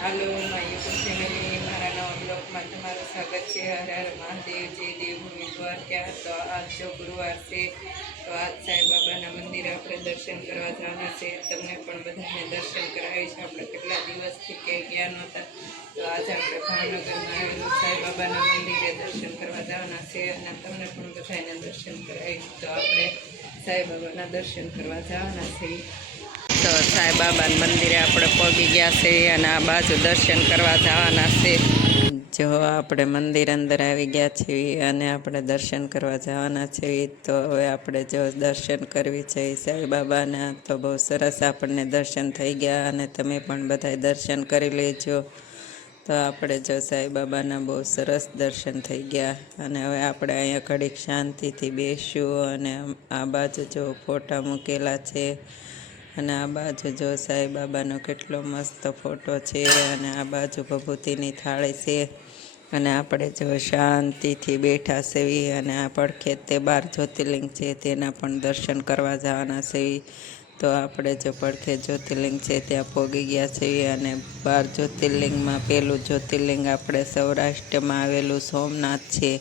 Hello my YouTube family, મારા નવા બ્લોગમાં તમારું સ્વાગત છે. હર હર મહાદેવ, જય દેવભૂમિ દ્વારકા. તો આજ જો ગુરુવાર છે, તો આજ સાંઈબાબાના મંદિરે આપણે દર્શન કરવા જવાના છે. તમને પણ બધાને દર્શન કરાવીશ. આપણે કેટલા દિવસથી ક્યાંય ગયા નહોતા, તો આજે આપણે ભાવનગરમાં આવેલું સાંઈબાબાના મંદિરે દર્શન કરવા જવાના છે અને તમને પણ બધાને દર્શન કરાવીશ. તો આપણે સાંઈબાબાના દર્શન કરવા જવાના છીએ. તો સાંઈબાબાના મંદિરે આપણે પહોંચી ગયા છે અને આ બાજુ દર્શન કરવા જવાના છે. જો આપણે મંદિર અંદર આવી ગયા છીએ અને આપણે દર્શન કરવા જવાના છીએ. તો હવે આપણે જો દર્શન કરવી છે સાંઈબાબાના, તો બહુ સરસ આપણને દર્શન થઈ ગયા અને તમે પણ બધાય દર્શન કરી લેજો. તો આપણે જો સાંઈબાબાના બહુ સરસ દર્શન થઈ ગયા અને હવે આપણે અહીંયા ઘડીક શાંતિથી બેસશું. અને આ બાજુ જો ફોટા મૂકેલા છે અને આ બાજુ જો સાંઈબાબાનો કેટલો મસ્ત ફોટો છે અને આ બાજુ ભભૂતિની થાળી છે અને આપણે જો શાંતિથી બેઠા સેવી અને આ પડખે તે 12 જ્યોતિર્લિંગ છે તેના પણ દર્શન કરવા જવાના સેવી. તો આપણે જો પડખે જ્યોતિર્લિંગ છે ત્યાં પહોંચી ગયા છીએ અને 12 જ્યોતિર્લિંગમાં પહેલું જ્યોતિર્લિંગ આપણે સૌરાષ્ટ્રમાં આવેલું સોમનાથ છે.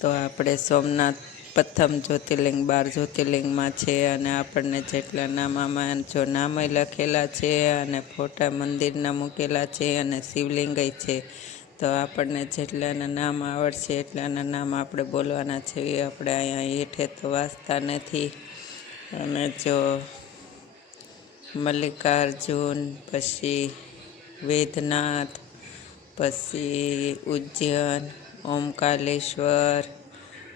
તો આપણે સોમનાથ પ્રથમ જ્યોતિર્લિંગ 12 જ્યોતિર્લિંગમાં છે અને આપણને જેટલા નામામાં જો નામય લખેલા છે અને ફોટા મંદિરના મૂકેલા છે અને શિવલિંગય છે. તો આપણને જેટલાના નામ આવડશે એટલાના નામ આપણે બોલવાના છે. આપણે અહીંયા હેઠે તો વાંચતા નથી. અને જો મલ્લિકાર્જુન, પછી વેદનાથ, પછી ઉજ્જૈન, ઓમકાલેશ્વર,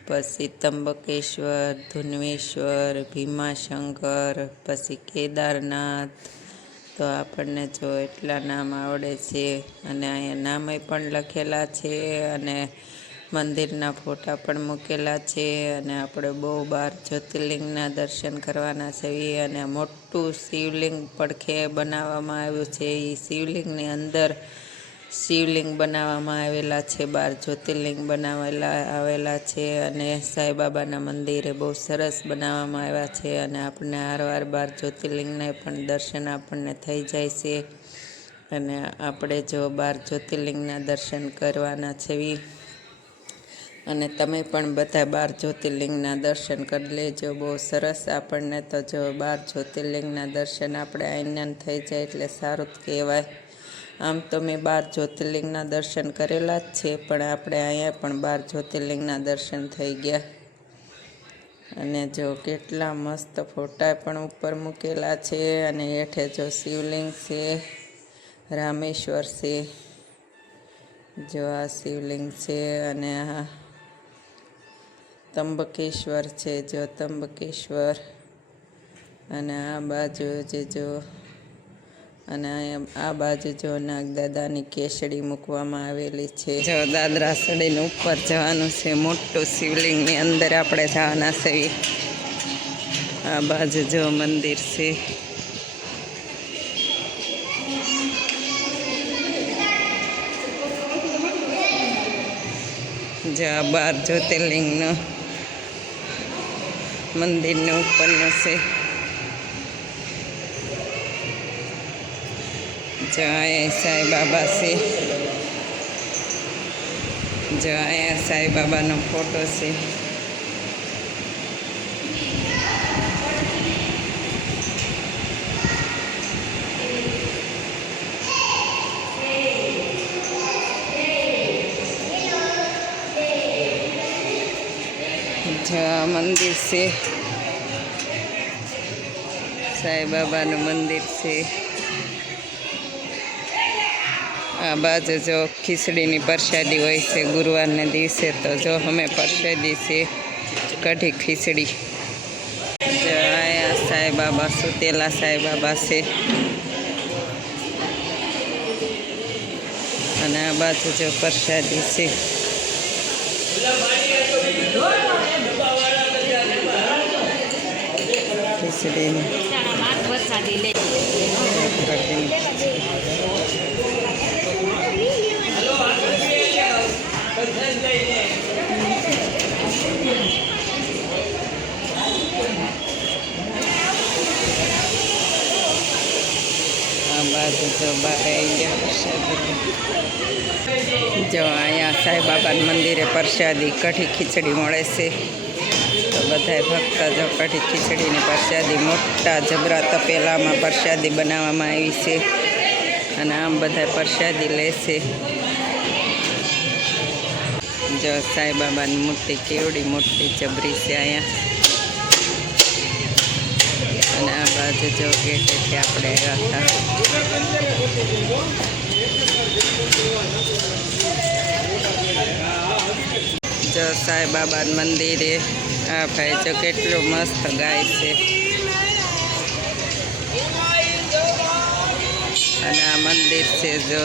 પછી ત્રંબકેશ્વર, ધુન્વેશ્વર, ભીમાશંકર, પછી કેદારનાથ. તો આપણને જો એટલા નામ આવડે છે અને અહીંયા નામય પણ લખેલા છે અને મંદિરના ફોટા પણ મૂકેલા છે. અને આપણે બહુ 12 જ્યોતિર્લિંગના દર્શન કરવાના છે અને મોટું શિવલિંગ પડખે બનાવવામાં આવ્યું છે. એ શિવલિંગની અંદર શિવલિંગ બનાવવામાં આવેલા છે, 12 જ્યોતિર્લિંગ આવેલા છે અને સાંઈબાબાના મંદિરે બહુ સરસ બનાવવામાં આવ્યા છે અને આપણને વારંવાર 12 જ્યોતિર્લિંગને પણ દર્શન આપણને થઈ જાય છે. અને આપણે જો 12 જ્યોતિર્લિંગના દર્શન કરવાના છે અને તમે પણ બધા 12 જ્યોતિર્લિંગના દર્શન કરી લેજો. બહુ સરસ આપણને તો જો 12 જ્યોતિર્લિંગના દર્શન આપણે અહીંયા થઈ જાય એટલે સારું જ કહેવાય. આમ તો મેં 12 જ્યોતિર્લિંગના દર્શન કરેલા જ છે, પણ આપણે અહીંયા પણ 12 જ્યોતિર્લિંગના દર્શન થઈ ગયા. અને જો કેટલા મસ્ત ફોટા પણ ઉપર મૂકેલા છે અને હેઠે જો શિવલિંગ છે, રામેશ્વર છે. જો આ શિવલિંગ છે અને આ ત્રંબકેશ્વર છે. જો ત્રંબકેશ્વર અને આ બાજુ જો અને આ બાજુ જો નાગદાદાની કેસડી મૂકવામાં આવેલી છે. જો દાદરા સડીને ઉપર જવાનું છે. મોટું શિવલિંગની અંદર આપણે જવાના છે. આ બાજુ જો મંદિર છે. જો આ 12 જ્યોતિર્લિંગનું મંદિરને ઉપરનું છે. જો અહીંયા સાંઈબાબા છે. જો અહીંયા સાંઈબાબાનો ફોટો છે. જો આ મંદિર છે, સાંઈબાબાનું મંદિર છે. આ બાજુ જો ખીચડીની પ્રસાદી હોય છે ગુરુવારને દિવસે. તો જો અમે પ્રસાદી છે કઢી ખીચડી. જો અહીંયા સાંઈબાબા સુતેલા સાંઈબાબા છે અને આ બાજુ જો પ્રસાદી છે. ખીચડીની આ બાજુ તો બહાર આવી ગયા પ્રસાદી. જો અહીંયા સાંઈબાબાના મંદિરે પ્રસાદી કઢી ખીચડી મળે છે. તો બધાય ભક્ત જો કઢી ખીચડીની પ્રસાદી મોટા જબરા તપેલામાં પ્રસાદી બનાવવામાં આવી છે અને આમ બધા પ્રસાદી લેશે. જો સાંઈબાબાની મૂર્તિ કેવડી મોટી જબરી છે અહીંયા. અને આ બાજુ જો ગેટેથી આપણે આવ્યા હતા. જો સાંઈબાબાના મંદિરે આ ભાઈ જો કેટલું મસ્ત ગાય છે. અને આ મંદિર છે. જો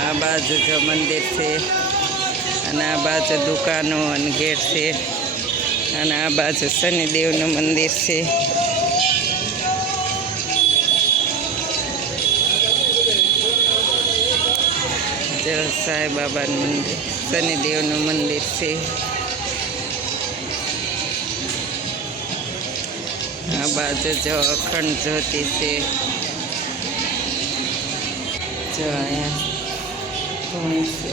આ બાજુ જો મંદિર છે અને આ બાજુ દુકાનો અને ગેટ છે અને આ બાજુ શનિદેવનું મંદિર છે. જો સાંઈબાબાનું મંદિર શનિદેવનું મંદિર છે. આ બાજુ જો અખંડ જ્યોતિ છે. જો અહીંયા ધૂણી છે.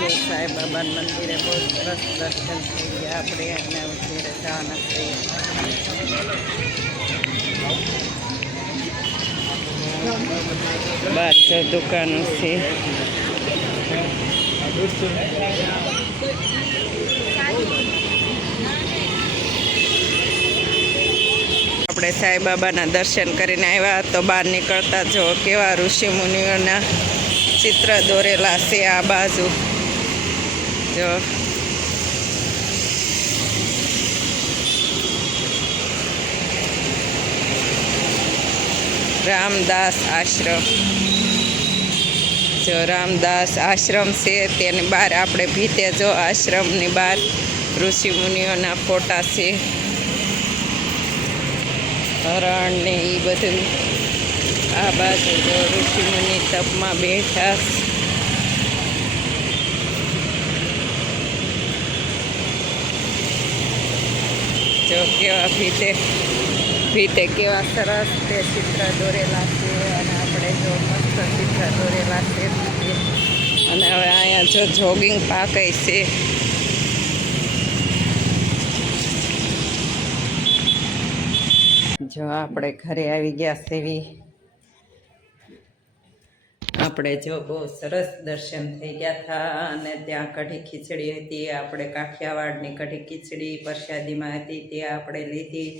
જો સાંઈબાબાના મંદિરે બહુ સરસ દર્શન થઈ ગયા આપણે અને ઘેરે જવાના છીએ. બહાર જો દુકાનો છે. આપણે સાંઈબાબાના દર્શન કરીને આવ્યા તો બહાર નીકળતા જો કેવા ઋષિમુનિઓના ચિત્ર દોરેલા છે. આ બાજુ જો રામદાસ આશ્રમ. જો રામદાસ આશ્રમ છે તેની બહાર આપણે ભીતે જો આશ્રમની બહાર ઋષિમુનિઓના ફોટા છે. હરણ ને એ બધું. આ બાજુ જો ઋષિમુનિ તપમાં બેઠા. જો કેવા ભીતે કેવા સરસ તે ચિત્ર દોરેલા છે અને આપણે જો મસ્ત ચિત્ર દોરેલા છે. અને હવે અહીંયા જો જોગિંગ પાકે છે. જો આપણે ઘરે આવી ગયા સેવી. આપણે જો બહુ સરસ દર્શન થઈ ગયા હતા અને ત્યાં કઢી ખીચડી હતી. આપણે કાઠિયાવાડની કઢી ખીચડી પ્રસાદીમાં હતી તે આપણે લીધી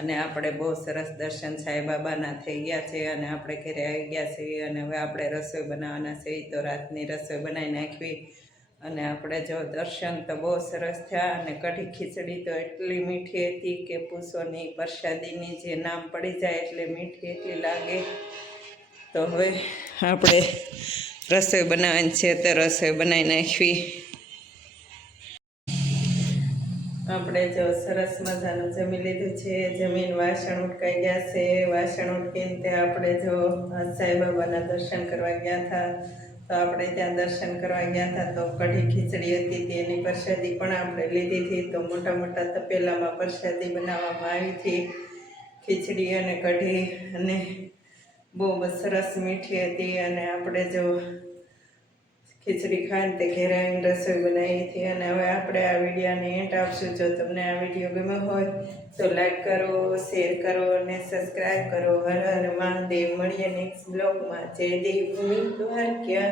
અને આપણે બહુ સરસ દર્શન સાંઈબાબાના થઈ ગયા છે અને આપણે ઘરે આવી ગયા છીએ. અને હવે આપણે રસોઈ બનાવવાના છે તો રાતની રસોઈ બનાવી નાખવી. અને આપણે જો દર્શન તો બહુ સરસ થયા અને કઢી ખીચડી તો એટલી મીઠી હતી કે પૂછો નહીં. પ્રસાદીની જે નામ પડી જાય એટલે મીઠી એટલી લાગે. તો હવે આપણે રસોઈ બનાવવાની છે તો રસોઈ બનાવી નાખવી. આપણે જો સરસ મજાનું જમી લીધું છે. જમીન વાસણ ઉટકાઈ ગયા છે. વાસણ ઉટકીને તે આપણે જો સાંઈબાબાના દર્શન કરવા ગયા હતા તો આપણે ત્યાં દર્શન કરવા ગયા હતા તો કઢી ખીચડી હતી તેની પ્રસાદી પણ આપણે લીધી હતી. તો મોટા મોટા તપેલામાં પ્રસાદી બનાવવામાં આવી હતી. ખીચડી અને કઢી અને બહુ સરસ મીઠી હતી. અને આપણે જો ખીચડી ખાઈને તે ઘેર આવીને રસોઈ બનાવી હતી. અને હવે આપણે આ વિડીયોને એન્ડ આપશું. જો તમને આ વિડીયો ગમ્યો હોય તો લાઈક કરો, શેર કરો અને સબસ્ક્રાઈબ કરો. હર હર મહાદેવ. મળીએ નેક્સ્ટ બ્લોગમાં. જય દેવભૂમિ દ્વારકા.